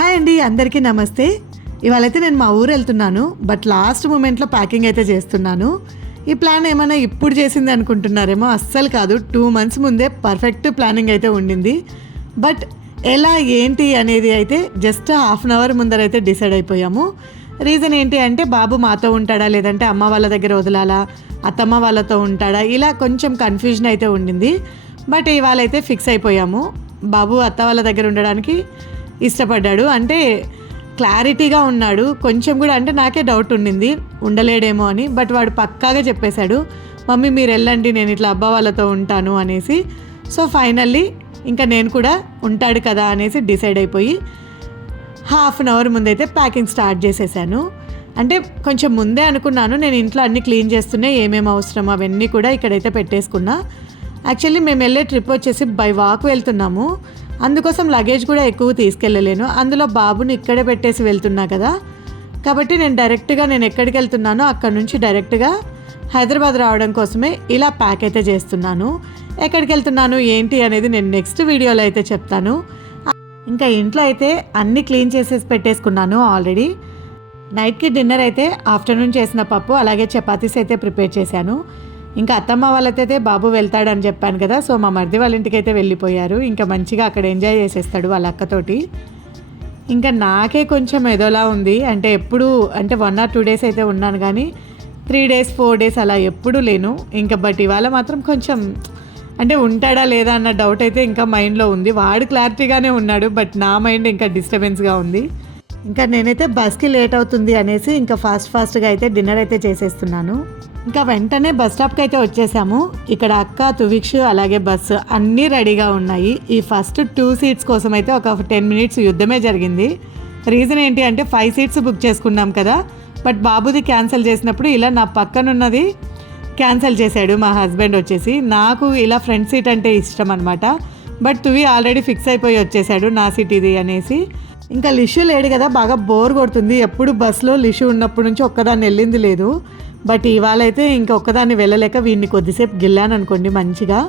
Hi అండి అందరికీ నమస్తే. ఇవాళైతే నేను మా ఊరు వెళ్తున్నాను బట్ లాస్ట్ మూమెంట్లో ప్యాకింగ్ అయితే చేస్తున్నాను. ఈ ప్లాన్ ఏమైనా ఇప్పుడు చేసింది అనుకుంటున్నారేమో అస్సలు కాదు. టూ మంత్స్ ముందే పర్ఫెక్ట్ ప్లానింగ్ అయితే ఉండింది. బట్ ఎలా ఏంటి అనేది అయితే జస్ట్ హాఫ్ అన్ అవర్ ముందరైతే డిసైడ్ అయిపోయాము. రీజన్ ఏంటి అంటే బాబు మాతో ఉంటాడా లేదంటే అమ్మ వాళ్ళ దగ్గర వదలాలా అత్తమ్మ వాళ్ళతో ఉంటాడా ఇలా కొంచెం కన్ఫ్యూజన్ అయితే ఉండింది. బట్ ఇవాళ అయితే ఫిక్స్ అయిపోయాము. బాబు అత్త వాళ్ళ దగ్గర ఉండడానికి ఇష్టపడ్డాడు. అంటే క్లారిటీగా ఉన్నాడు. కొంచెం కూడా అంటే నాకే డౌట్ ఉండింది. ఉండలేడేమో అని. బట్ వాడు పక్కాగా చెప్పేశాడు. మమ్మీ మీరు వెళ్ళండి. నేను ఇట్లా అబ్బా వాళ్ళతో ఉంటాను అనేసి. సో ఫైనల్లీ ఇంకా నేను కూడా ఉంటాడు కదా అనేసి డిసైడ్ అయిపోయి హాఫ్ అన్ అవర్ ముందైతే ప్యాకింగ్ స్టార్ట్ చేసేసాను. అంటే కొంచెం ముందే అనుకున్నాను. నేను ఇంట్లో అన్ని క్లీన్ చేస్తూనే ఏమేమి అవసరం అవన్నీ కూడా ఇక్కడైతే పెట్టేసుకున్నా. యాక్చువల్లీ మేము వెళ్ళే ట్రిప్ వచ్చేసి బై వాక్ వెళ్తున్నాము. అందుకోసం లగేజ్ కూడా ఎక్కువ తీసుకెళ్ళలేను. అందులో బాబుని ఇక్కడే పెట్టేసి వెళ్తున్నా కదా. కాబట్టి నేను డైరెక్ట్గా నేను ఎక్కడికి వెళ్తున్నానో అక్కడ నుంచి డైరెక్ట్గా హైదరాబాద్ రావడం కోసమే ఇలా ప్యాక్ అయితే చేస్తున్నాను. ఎక్కడికి వెళ్తున్నాను ఏంటి అనేది నేను నెక్స్ట్ వీడియోలో అయితే చెప్తాను. ఇంకా ఇంట్లో అయితే అన్నీ క్లీన్ చేసేసి పెట్టేసుకున్నాను ఆల్రెడీ నైట్కి డిన్నర్ అయితే ఆఫ్టర్నూన్ చేసిన పప్పు అలాగే చపాతీస్ అయితే ప్రిపేర్ చేశాను. ఇంకా అత్తమ్మ వాళ్ళతైతే బాబు వెళ్తాడని చెప్పాను కదా సో మా మరిది వాళ్ళ ఇంటికైతే వెళ్ళిపోయారు. ఇంకా మంచిగా అక్కడ ఎంజాయ్ చేసేస్తాడు వాళ్ళ అక్కతోటి. ఇంకా నాకే కొంచెం ఏదోలా ఉంది. అంటే ఎప్పుడు అంటే వన్ ఆర్ టూ డేస్ అయితే ఉన్నాను కానీ త్రీ డేస్ ఫోర్ డేస్ అలా ఎప్పుడూ లేను. ఇంకా బట్ ఇవాళ మాత్రం కొంచెం అంటే ఉంటాడా లేదా అన్న డౌట్ అయితే ఇంకా మైండ్లో ఉంది. వాడు క్లారిటీగానే ఉన్నాడు బట్ నా మైండ్ ఇంకా డిస్టర్బెన్స్గా ఉంది. ఇంకా నేనైతే బస్కి లేట్ అవుతుంది అనేసి ఇంకా ఫాస్ట్ ఫాస్ట్గా అయితే డిన్నర్ అయితే చేసేస్తున్నాను. ఇంకా వెంటనే బస్ స్టాప్కి అయితే వచ్చేసాము. ఇక్కడ అక్క తువిక్షు అలాగే బస్సు అన్నీ రెడీగా ఉన్నాయి. ఈ ఫస్ట్ టూ సీట్స్ కోసం అయితే ఒక టెన్ మినిట్స్ యుద్ధమే జరిగింది. రీజన్ ఏంటి అంటే ఫైవ్ సీట్స్ బుక్ చేసుకున్నాం కదా. బట్ బాబుది క్యాన్సిల్ చేసినప్పుడు ఇలా నా పక్కనున్నది క్యాన్సిల్ చేశాడు మా హస్బెండ్ వచ్చేసి. నాకు ఇలా ఫ్రంట్ సీట్ అంటే ఇష్టం అనమాట బట్ తువి ఆల్రెడీ ఫిక్స్ అయిపోయి వచ్చేసాడు నా సీట్ ఇది అనేసి. ఇంకా లిషు లేడు కదా బాగా బోర్ కొడుతుంది. ఎప్పుడు బస్సులో లిషు ఉన్నప్పటి నుంచి ఒక్కదాన్ని వెళ్ళింది లేదు. బట్ ఇవాళ అయితే ఇంకా ఒక్కదాన్ని వెళ్ళలేక వీడిని కొద్దిసేపు గిల్లాను అనుకోండి మంచిగా.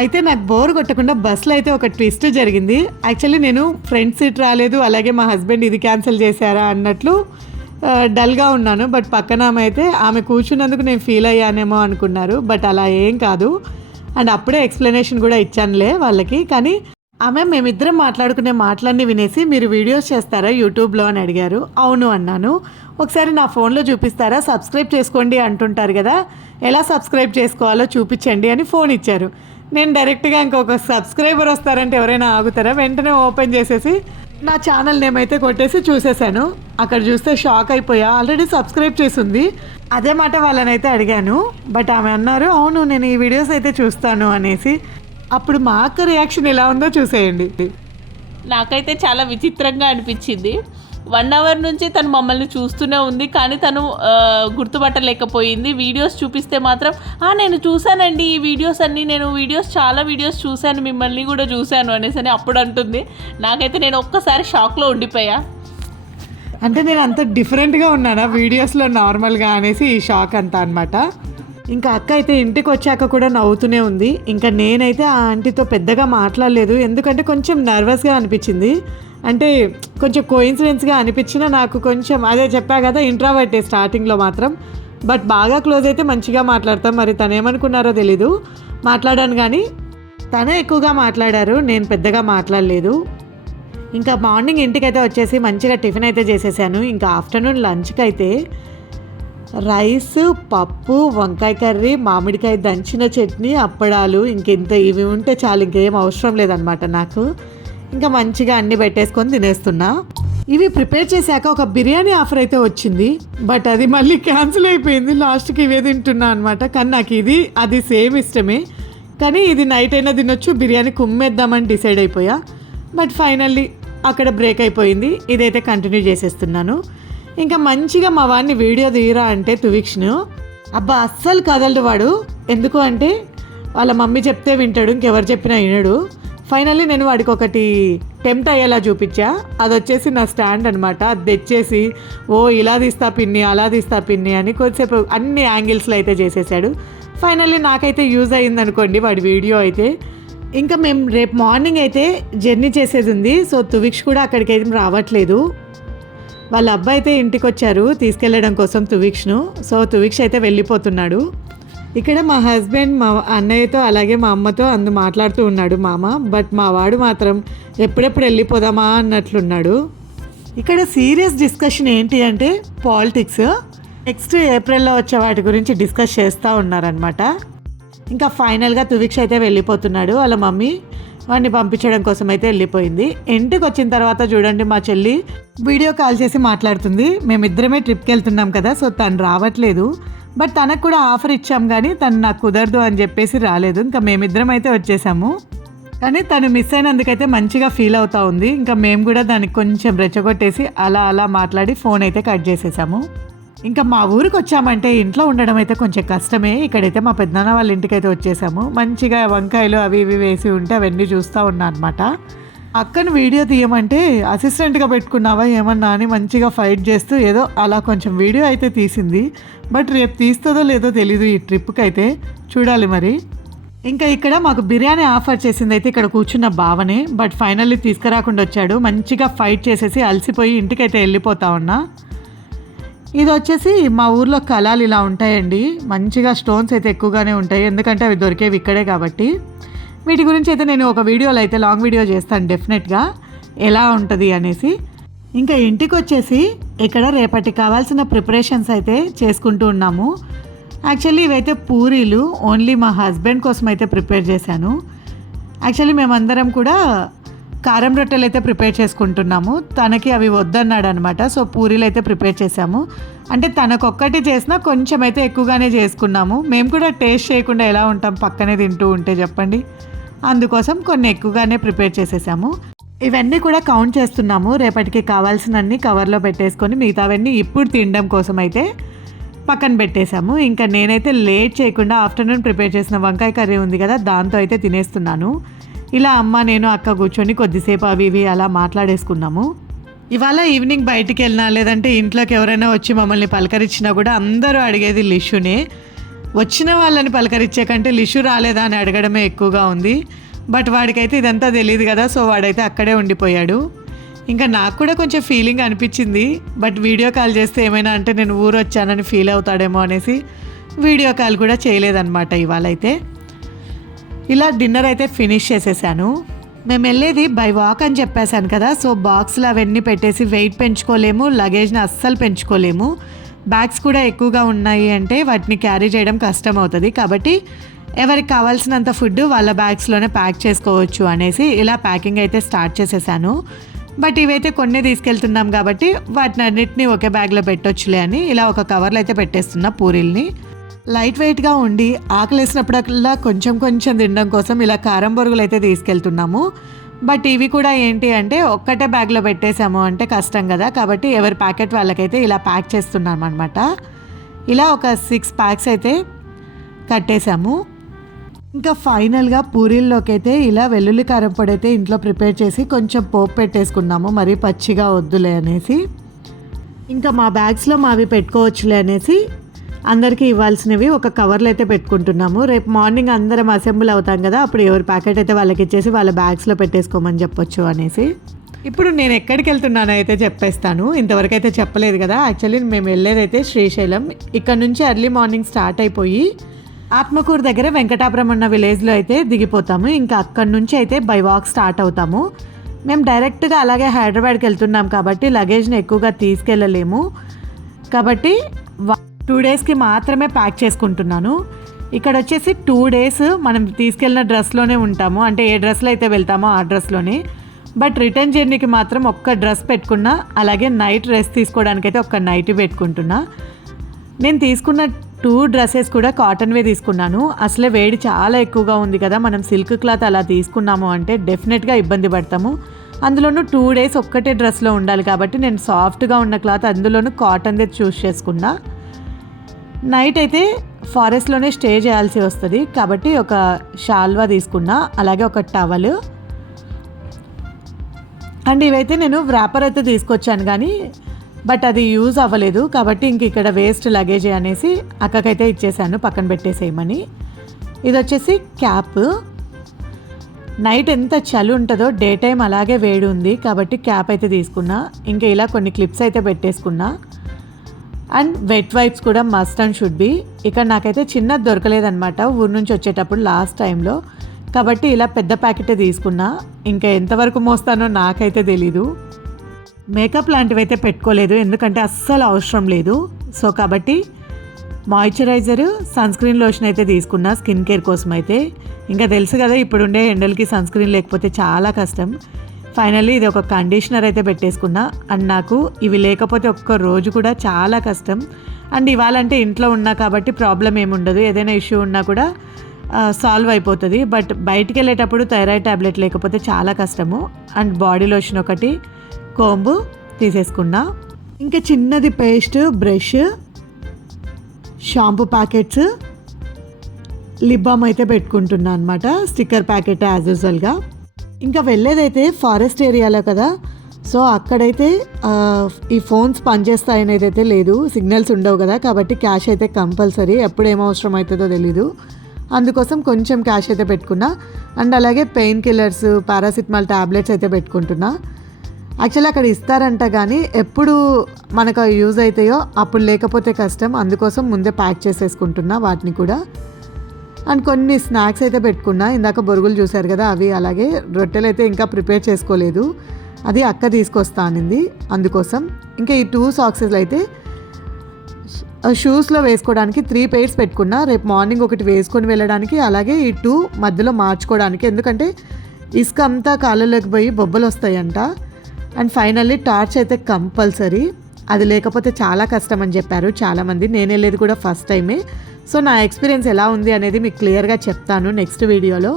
అయితే నాకు బోర్ కొట్టకుండా బస్సులో అయితే ఒక ట్విస్ట్ జరిగింది. యాక్చువల్లీ నేను ఫ్రంట్ సీట్ రాలేదు అలాగే మా హస్బెండ్ ఇది క్యాన్సిల్ చేశారా అన్నట్లు డల్గా ఉన్నాను. బట్ పక్కన ఆమె అయితే ఆమె కూర్చున్నందుకు నేను ఫీల్ అయ్యానేమో అనుకున్నారు. బట్ అలా ఏం కాదు. అండ్ అప్పుడే ఎక్స్ప్లెనేషన్ కూడా ఇచ్చానులే వాళ్ళకి. కానీ ఆమె మేమిద్దరం మాట్లాడుకునే మాటలన్నీ వినేసి మీరు వీడియోస్ చేస్తారా యూట్యూబ్లో అని అడిగారు. అవును అన్నాను. ఒకసారి నా ఫోన్లో చూపిస్తారా? సబ్స్క్రైబ్ చేసుకోండి అంటుంటారు కదా. ఎలా సబ్స్క్రైబ్ చేసుకోవాలో చూపించండి అని ఫోన్ ఇచ్చారు. నేను డైరెక్ట్గా ఇంకొక సబ్స్క్రైబర్ వస్తారంటే ఎవరైనా ఆగుతారా? వెంటనే ఓపెన్ చేసేసి నా ఛానల్ నేమ్ అయితే కొట్టేసి చూసేశాను. అక్కడ చూస్తే షాక్ అయిపోయా. ఆల్రెడీ సబ్స్క్రైబ్ చేసింది. అదే మాట వాళ్ళనైతే అడిగాను. బట్ ఆమె అన్నారు అవును నేను ఈ వీడియోస్ అయితే చూస్తాను అనేసి అప్పుడు మా అక్క రియాక్షన్ ఎలా ఉందో చూసేయండి. నాకైతే చాలా విచిత్రంగా అనిపించింది. వన్ అవర్ నుంచి తను మమ్మల్ని చూస్తూనే ఉంది కానీ తను గుర్తుపట్టలేకపోయింది. వీడియోస్ చూపిస్తే మాత్రం "ఆ, నేను చూశానండి ఈ వీడియోస్ అన్నీ. నేను వీడియోస్ చాలా వీడియోస్ చూశాను. మిమ్మల్ని కూడా చూశాను అనేసి అని అప్పుడు అంటుంది. నాకైతే నేను ఒక్కసారి షాక్లో ఉండిపోయా. అంటే నేను అంత డిఫరెంట్గా ఉన్నానా? వీడియోస్లో నార్మల్గా అనేసి ఈ షాక్ అంతా అనమాట ఇంకా అక్క అయితే ఇంటికి వచ్చాక కూడా నవ్వుతూనే ఉంది. ఇంకా నేనైతే ఆ ఆంటీతో పెద్దగా మాట్లాడలేదు. ఎందుకంటే కొంచెం నర్వస్గా అనిపించింది. అంటే కొంచెం కోయిన్సిడెన్స్గా అనిపించినా నాకు కొంచెం అదే చెప్పా కదా ఇంట్రావర్టే స్టార్టింగ్లో మాత్రం. బట్ బాగా క్లోజ్ అయితే మంచిగా మాట్లాడతాం. మరి తను ఏమనుకున్నారో తెలీదు. మాట్లాడాను కానీ తనే ఎక్కువగా మాట్లాడారు. నేను పెద్దగా మాట్లాడలేదు. ఇంకా మార్నింగ్ ఇంటికైతే వచ్చేసి మంచిగా టిఫిన్ అయితే చేసేసాను. ఇంకా ఆఫ్టర్నూన్ లంచ్కి అయితే రైస్ పప్పు వంకాయ కర్రీ మామిడికాయ దంచిన చట్నీ అప్పడాలు ఇంకెంత ఇవి ఉంటే చాలు ఇంకేం అవసరం లేదనమాట నాకు. ఇంకా మంచిగా అన్ని పెట్టేసుకొని తినేస్తున్నా. ఇవి ప్రిపేర్ చేశాక ఒక బిర్యానీ ఆఫర్ అయితే వచ్చింది. బట్ అది మళ్ళీ క్యాన్సిల్ అయిపోయింది. లాస్ట్కి ఇవే తింటున్నా అనమాట కానీ నాకు ఇది అది సేమ్ ఇష్టమే. కానీ ఇది నైట్ అయినా తినొచ్చు బిర్యానీ కుమ్మేద్దామని డిసైడ్ అయిపోయా. బట్ ఫైనల్లీ అక్కడ బ్రేక్ అయిపోయింది. ఇదైతే కంటిన్యూ చేసేస్తున్నాను. ఇంకా మంచిగా మా వాడిని వీడియో తీయరా అంటే తువిక్ష్ను అబ్బా అస్సలు కదలడు వాడు. ఎందుకు అంటే వాళ్ళ మమ్మీ చెప్తే వింటాడు ఇంకెవరు చెప్పినా వినడు. ఫైనల్లీ నేను వాడికి ఒకటి టెంప్ట్ అయ్యేలా చూపించా. అది వచ్చేసి నా స్టాండ్ అనమాట అది తెచ్చేసి ఓ ఇలా తీస్తా పిన్ని అలా తీస్తా పిన్ని అని కొద్దిసేపు అన్ని యాంగిల్స్లో అయితే చేసేసాడు. ఫైనల్లీ నాకైతే యూజ్ అయ్యింది అనుకోండి వాడి వీడియో అయితే. ఇంకా మేము రేపు మార్నింగ్ అయితే జర్నీ చేసేది ఉంది. సో తువిక్ష్ కూడా అక్కడికి అయితే రావట్లేదు. వాళ్ళ అబ్బాయి అయితే ఇంటికి వచ్చారు తీసుకెళ్ళడం కోసం తువీక్ష్ను సో తువీక్ష అయితే వెళ్ళిపోతున్నాడు. ఇక్కడ మా హస్బెండ్ మా అన్నయ్యతో అలాగే మా అమ్మతో అందు మాట్లాడుతూ ఉన్నాడు మామ. బట్ మా వాడు మాత్రం ఎప్పుడెప్పుడు వెళ్ళిపోదామా అన్నట్లున్నాడు. ఇక్కడ సీరియస్ డిస్కషన్ ఏంటి అంటే పాలిటిక్స్. నెక్స్ట్ ఏప్రిల్లో వచ్చే వాటి గురించి డిస్కస్ చేస్తూ ఉన్నారనమాట ఇంకా ఫైనల్గా తువిక్ష అయితే వెళ్ళిపోతున్నాడు వాళ్ళ మమ్మీ. వాడిని పంపించడం కోసం అయితే వెళ్ళిపోయింది. ఇంటికి వచ్చిన తర్వాత చూడండి మా చెల్లి వీడియో కాల్ చేసి మాట్లాడుతుంది. మేమిద్దరమే ట్రిప్కి వెళ్తున్నాం కదా సో తను రావట్లేదు. బట్ తనకు కూడా ఆఫర్ ఇచ్చాం కానీ తను నాకు కుదరదు అని చెప్పేసి రాలేదు. ఇంకా మేమిద్దరం అయితే వచ్చేసాము. కానీ తను మిస్ అయినందుకైతే మంచిగా ఫీల్ అవుతా ఉంది. ఇంకా మేము కూడా దానికి కొంచెం రెచ్చగొట్టేసి అలా అలా మాట్లాడి ఫోన్ అయితే కట్ చేసేసాము. ఇంకా మా ఊరికి వచ్చామంటే ఇంట్లో ఉండడం అయితే కొంచెం కష్టమే. ఇక్కడైతే మా పెద్దనాన్న వాళ్ళ ఇంటికి అయితే వచ్చేసాము. మంచిగా వంకాయలు అవి ఇవి వేసి ఉంటే అవన్నీ చూస్తూ ఉన్నా అనమాట అక్కను వీడియో తీయమంటే అసిస్టెంట్గా పెట్టుకున్నావా ఏమన్నా అని మంచిగా ఫైట్ చేస్తూ ఏదో అలా కొంచెం వీడియో అయితే తీసింది. బట్ రేపు తీస్తుందో లేదో తెలీదు ఈ ట్రిప్కి అయితే చూడాలి మరి. ఇంకా ఇక్కడ మాకు బిర్యానీ ఆఫర్ చేసింది అయితే ఇక్కడ కూర్చున్న భావనే. బట్ ఫైనల్లీ తీసుకురాకుండా వచ్చాడు. మంచిగా ఫైట్ చేసేసి అలసిపోయి ఇంటికైతే వెళ్ళిపోతా ఉన్నా. ఇది వచ్చేసి మా ఊర్లో కళాలు ఇలా ఉంటాయండి. మంచిగా స్టోన్స్ అయితే ఎక్కువగానే ఉంటాయి. ఎందుకంటే అవి దొరికేవి ఇక్కడే కాబట్టి. వీటి గురించి అయితే నేను ఒక వీడియోలో అయితే లాంగ్ వీడియో చేస్తాను డెఫినెట్గా ఎలా ఉంటుంది అనేసి. ఇంకా ఇంటికి వచ్చేసి ఇక్కడ రేపటికి కావాల్సిన ప్రిపరేషన్స్ అయితే చేసుకుంటూ ఉన్నాము. యాక్చువల్లీ ఇవైతే పూరీలు ఓన్లీ మా హస్బెండ్ కోసం అయితే ప్రిపేర్ చేశాను. యాక్చువల్లీ మేమందరం కూడా కారం రొట్టెలు అయితే ప్రిపేర్ చేసుకుంటున్నాము. తనకి అవి వద్దన్నాడు అనమాట సో పూరీలు అయితే ప్రిపేర్ చేసాము అంటే తనకొక్కటి చేసినా కొంచెం అయితే ఎక్కువగానే చేసుకున్నాము. మేము కూడా టేస్ట్ చేయకుండా ఎలా ఉంటాం పక్కనే తింటూ ఉంటే చెప్పండి. అందుకోసం కొన్ని ఎక్కువగానే ప్రిపేర్ చేసేసాము. ఇవన్నీ కూడా కౌంట్ చేస్తున్నాము. రేపటికి కావాల్సినన్ని కవర్లో పెట్టేసుకొని మిగతావన్నీ ఇప్పుడు తినడం కోసం అయితే పక్కన పెట్టేశాము. ఇంకా నేనైతే లేట్ చేయకుండా ఆఫ్టర్నూన్ ప్రిపేర్ చేసిన వంకాయ కర్రీ ఉంది కదా దాంతో అయితే తినేస్తున్నాను. ఇలా అమ్మ నేను అక్క కూర్చొని కొద్దిసేపు అవి ఇవి అలా మాట్లాడేసుకున్నాము. ఇవాళ ఈవినింగ్ బయటికి వెళ్ళినా లేదంటే ఇంట్లోకి ఎవరైనా వచ్చి మమ్మల్ని పలకరించినా కూడా అందరూ అడిగేది లిషునే. వచ్చిన వాళ్ళని పలకరించే కంటే లిషు రాలేదా అని అడగడమే ఎక్కువగా ఉంది. బట్ వాడికైతే ఇదంతా తెలియదు కదా సో వాడైతే అక్కడే ఉండిపోయాడు. ఇంకా నాకు కూడా కొంచెం ఫీలింగ్ అనిపించింది. బట్ వీడియో కాల్ చేస్తే ఏమైనా అంటే నేను ఊరు వచ్చానని ఫీల్ అవుతాడేమో అనేసి వీడియో కాల్ కూడా చేయలేదన్నమాట ఇవాళ అయితే ఇలా డిన్నర్ అయితే ఫినిష్ చేసేసాను. మేము వెళ్ళేది బై వాక్ అని చెప్పేశాను కదా సో బాక్స్లు అవన్నీ పెట్టేసి వెయిట్ పెంచుకోలేము లగేజ్ని అస్సలు పెంచుకోలేము. బ్యాగ్స్ కూడా ఎక్కువగా ఉన్నాయి అంటే వాటిని క్యారీ చేయడం కష్టం అవుతుంది. కాబట్టి ఎవరికి కావాల్సినంత ఫుడ్ వాళ్ళ బ్యాగ్స్లోనే ప్యాక్ చేసుకోవచ్చు అనేసి ఇలా ప్యాకింగ్ అయితే స్టార్ట్ చేసేసాను. బట్ ఇవైతే కొన్ని తీసుకెళ్తున్నాం కాబట్టి వాటిని అన్నిటిని ఒకే బ్యాగ్లో పెట్టొచ్చులే అని ఇలా ఒక కవర్లో అయితే పెట్టేస్తున్నా పూరీల్ని. లైట్ వెయిట్గా ఉండి ఆకలేసినప్పుడల్లా కొంచెం కొంచెం తినడం కోసం ఇలా కారం బొరుగులు అయితే తీసుకెళ్తున్నాము. బట్ ఇవి కూడా ఏంటి అంటే ఒక్కటే బ్యాగ్లో పెట్టేశాము అంటే కష్టం కదా. కాబట్టి ఎవరి ప్యాకెట్ వాళ్ళకైతే ఇలా ప్యాక్ చేస్తున్నాం అనమాట ఇలా ఒక సిక్స్ ప్యాక్స్ అయితే కట్టేశాము. ఇంకా ఫైనల్గా పూరీల్లోకి అయితే ఇలా వెల్లుల్లి కారం పొడి అయితే ఇంట్లో ప్రిపేర్ చేసి కొంచెం పోపు పెట్టేసుకున్నాము. మరీ పచ్చిగా వద్దులే అనేసి. ఇంకా మా బ్యాగ్స్లో మావి పెట్టుకోవచ్చులే అనేసి అందరికీ ఇవ్వాల్సినవి ఒక కవర్లో అయితే పెట్టుకుంటున్నాము. రేపు మార్నింగ్ అందరం అసెంబుల్ అవుతాం కదా అప్పుడు ఎవరి ప్యాకెట్ అయితే వాళ్ళకి ఇచ్చేసి వాళ్ళ బ్యాగ్స్లో పెట్టేసుకోమని చెప్పొచ్చు అనేసి. ఇప్పుడు నేను ఎక్కడికి వెళ్తున్నానో అయితే చెప్పేస్తాను. ఇంతవరకు అయితే చెప్పలేదు కదా. యాక్చువల్లీ మేము వెళ్ళేదైతే శ్రీశైలం. ఇక్కడ నుంచి ఎర్లీ మార్నింగ్ స్టార్ట్ అయిపోయి ఆత్మకూరు దగ్గర వెంకటాపురం ఉన్న విలేజ్లో అయితే దిగిపోతాము. ఇంకా అక్కడి నుంచి అయితే బై వాక్ స్టార్ట్ అవుతాము. మేము డైరెక్ట్గా అలాగే హైదరాబాద్కి వెళ్తున్నాం కాబట్టి లగేజ్ని ఎక్కువగా తీసుకెళ్ళలేము. కాబట్టి టూ డేస్కి మాత్రమే ప్యాక్ చేసుకుంటున్నాను. ఇక్కడ వచ్చేసి టూ డేస్ మనం తీసుకెళ్ళిన డ్రెస్లోనే ఉంటాము. అంటే ఏ డ్రెస్లో అయితే వెళ్తామో ఆ డ్రెస్లోనే. బట్ రిటర్న్ జర్నీకి మాత్రం ఒక్క డ్రెస్ పెట్టుకున్నా అలాగే నైట్ రెస్ట్ తీసుకోవడానికి అయితే ఒక్క నైట్ పెట్టుకుంటున్నా. నేను తీసుకున్న టూ డ్రెస్సెస్ కూడా కాటన్వే తీసుకున్నాను. అసలే వేడి చాలా ఎక్కువగా ఉంది కదా మనం సిల్క్ క్లాత్ అలా తీసుకున్నాము అంటే డెఫినెట్గా ఇబ్బంది పడతాము. అందులోనూ టూ డేస్ ఒక్కటే డ్రెస్లో ఉండాలి కాబట్టి నేను సాఫ్ట్గా ఉన్న క్లాత్ అందులోనూ కాటన్దే చూస్ చేసుకున్నా. నైట్ అయితే ఫారెస్ట్లోనే స్టే చేయాల్సి వస్తుంది. కాబట్టి ఒక షాల్వా తీసుకున్నా అలాగే ఒక టవల్ అండ్ ఇవైతే నేను వ్రాపర్ అయితే తీసుకొచ్చాను కానీ బట్ అది యూజ్ అవ్వలేదు. కాబట్టి ఇంక ఇక్కడ వేస్ట్ లగేజ్ అనేసి అక్కకైతే ఇచ్చేసాను పక్కన పెట్టేసేయమని. ఇది వచ్చేసి క్యాప్ నైట్ ఎంత చలి ఉంటుందో డే టైం అలాగే వేడి ఉంది. కాబట్టి క్యాప్ అయితే తీసుకున్నా. ఇంకా ఇలా కొన్ని క్లిప్స్ అయితే పెట్టేసుకున్నా. అండ్ వెట్ వైప్స్ కూడా మస్ట్ అండ్ షుడ్ బి ఇక్కడ నాకైతే చిన్నది దొరకలేదనమాట ఊరు నుంచి వచ్చేటప్పుడు లాస్ట్ టైంలో కాబట్టి ఇలా పెద్ద ప్యాకెటే తీసుకున్నా ఇంకా ఎంతవరకు మోస్తానో నాకైతే తెలీదు. మేకప్ లాంటివి అయితే పెట్టుకోలేదు ఎందుకంటే అస్సలు అవసరం లేదు. సో కాబట్టి మాయిశ్చరైజర్ సన్ స్క్రీన్ లోషన్ అయితే తీసుకున్నా స్కిన్ కేర్ కోసం అయితే ఇంకా తెలుసు కదా ఇప్పుడుండే ఎండలకి సన్ స్క్రీన్ లేకపోతే చాలా కష్టం. ఫైనల్లీ ఇది ఒక కండిషనర్ అయితే పెట్టేసుకున్నా. అండ్ నాకు ఇవి లేకపోతే ఒక్క రోజు కూడా చాలా కష్టం. అండ్ ఇవాళంటే ఇంట్లో ఉన్నా కాబట్టి ప్రాబ్లం ఏముండదు ఏదైనా ఇష్యూ ఉన్నా కూడా సాల్వ్ అయిపోతుంది. బట్ బయటికి వెళ్ళేటప్పుడు థైరాయిడ్ ట్యాబ్లెట్ లేకపోతే చాలా కష్టము. అండ్ బాడీ లోషన్ ఒకటి కోంబు తీసేసుకున్నా. ఇంకా చిన్నది paste brush shampoo packets lip balm అయితే పెట్టుకుంటున్నా అనమాట స్టిక్కర్ ప్యాకెట్ యాజ్ యూజువల్గా ఇంకా వెళ్ళేదైతే ఫారెస్ట్ ఏరియాలో కదా. సో అక్కడైతే ఈ ఫోన్స్ పనిచేస్తాయనేది అయితే లేదు. సిగ్నల్స్ ఉండవు కదా. కాబట్టి క్యాష్ అయితే కంపల్సరీ. ఎప్పుడు ఏం అవసరం అవుతుందో తెలీదు. అందుకోసం కొంచెం క్యాష్ అయితే పెట్టుకున్నా. అండ్ అలాగే పెయిన్ కిల్లర్స్ పారాసిటమాల్ ట్యాబ్లెట్స్ అయితే పెట్టుకుంటున్నా. యాక్చువల్లీ అక్కడ ఇస్తారంట కానీ ఎప్పుడు మనకు యూజ్ అవుతాయో అప్పుడు లేకపోతే కష్టం. అందుకోసం ముందే ప్యాక్ చేసేసుకుంటున్నా వాటిని కూడా. అండ్ కొన్ని స్నాక్స్ అయితే పెట్టుకున్నా. ఇందాక బొరుగులు చూశారు కదా అవి. అలాగే రొట్టెలు అయితే ఇంకా ప్రిపేర్ చేసుకోలేదు. అది అక్క తీసుకొస్తా అనింది. అందుకోసం ఇంకా ఈ టూ సాక్సెస్ అయితే షూస్లో వేసుకోవడానికి త్రీ పెయిర్స్ పెట్టుకున్నా. రేపు మార్నింగ్ ఒకటి వేసుకొని వెళ్ళడానికి. అలాగే ఈ టూ మధ్యలో మార్చుకోవడానికి. ఎందుకంటే ఇసుక అంతా కాళ్ళలోకి పోయి బొబ్బలు వస్తాయంట. అండ్ ఫైనల్లీ టార్చ్ అయితే కంపల్సరీ. అది లేకపోతే చాలా కష్టం అని చెప్పారు చాలామంది. నేను వెళ్ళేది కూడా ఫస్ట్ టైమే. సో నా ఎక్స్పీరియన్స్ ఎలా ఉంది అనేది మీకు క్లియర్గా చెప్తాను నెక్స్ట్ వీడియోలో.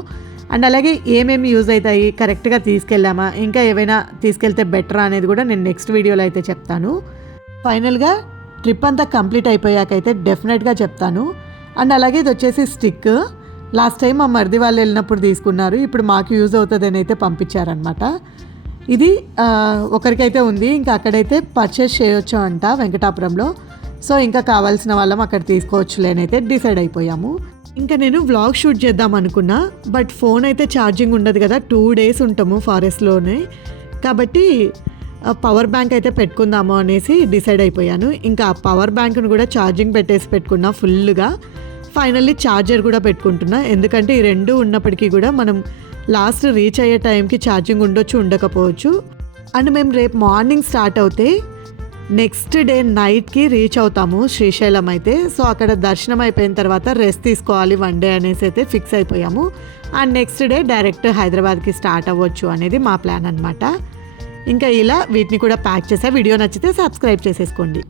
అండ్ అలాగే ఏమేమి యూజ్ అవుతాయి కరెక్ట్గా తీసుకెళ్ళామా ఇంకా ఏవైనా తీసుకెళ్తే బెటర్ అనేది కూడా నేను నెక్స్ట్ వీడియోలో అయితే చెప్తాను. ఫైనల్గా ట్రిప్ అంతా కంప్లీట్ అయిపోయాకైతే డెఫినెట్గా చెప్తాను. అండ్ అలాగే ఇది వచ్చేసి స్టిక్. లాస్ట్ టైం మా మరిది వాళ్ళు వెళ్ళినప్పుడు తీసుకున్నారు ఇప్పుడు మాకు యూజ్ అవుతుందని అయితే పంపించారనమాట ఇది ఒకరికైతే ఉంది ఇంకా అక్కడైతే పర్చేస్ చేయొచ్చు అంట వెంకటాపురంలో. సో ఇంకా కావాల్సిన వాళ్ళం అక్కడ తీసుకోవచ్చులేనైతే డిసైడ్ అయిపోయాము. ఇంకా నేను వ్లాగ్ షూట్ చేద్దాం అనుకున్నా బట్ ఫోన్ అయితే ఛార్జింగ్ ఉండదు కదా టూ డేస్ ఉంటాము ఫారెస్ట్లోనే. కాబట్టి పవర్ బ్యాంక్ అయితే పెట్టుకుందాము అనేసి డిసైడ్ అయిపోయాను. ఇంకా ఆ పవర్ బ్యాంక్ను కూడా ఛార్జింగ్ పెట్టేసి పెట్టుకున్నా ఫుల్గా ఫైనల్లీ ఛార్జర్ కూడా పెట్టుకుంటున్నా. ఎందుకంటే ఈ రెండు ఉన్నప్పటికీ కూడా మనం లాస్ట్ రీచ్ అయ్యే టైంకి ఛార్జింగ్ ఉండొచ్చు ఉండకపోవచ్చు. అండ్ మేము రేపు మార్నింగ్ స్టార్ట్ అవుతే నెక్స్ట్ డే నైట్కి రీచ్ అవుతాము శ్రీశైలం అయితే. సో అక్కడ దర్శనం అయిపోయిన తర్వాత రెస్ట్ తీసుకోవాలి వన్ డే అనేసి అయితే ఫిక్స్ అయిపోయాము. అండ్ నెక్స్ట్ డే డైరెక్ట్ హైదరాబాద్కి స్టార్ట్ అవ్వచ్చు అనేది మా ప్లాన్ అనమాట ఇంకా ఇలా వీటిని కూడా ప్యాక్ చేసా. వీడియో నచ్చితే సబ్స్క్రైబ్ చేసేసుకోండి.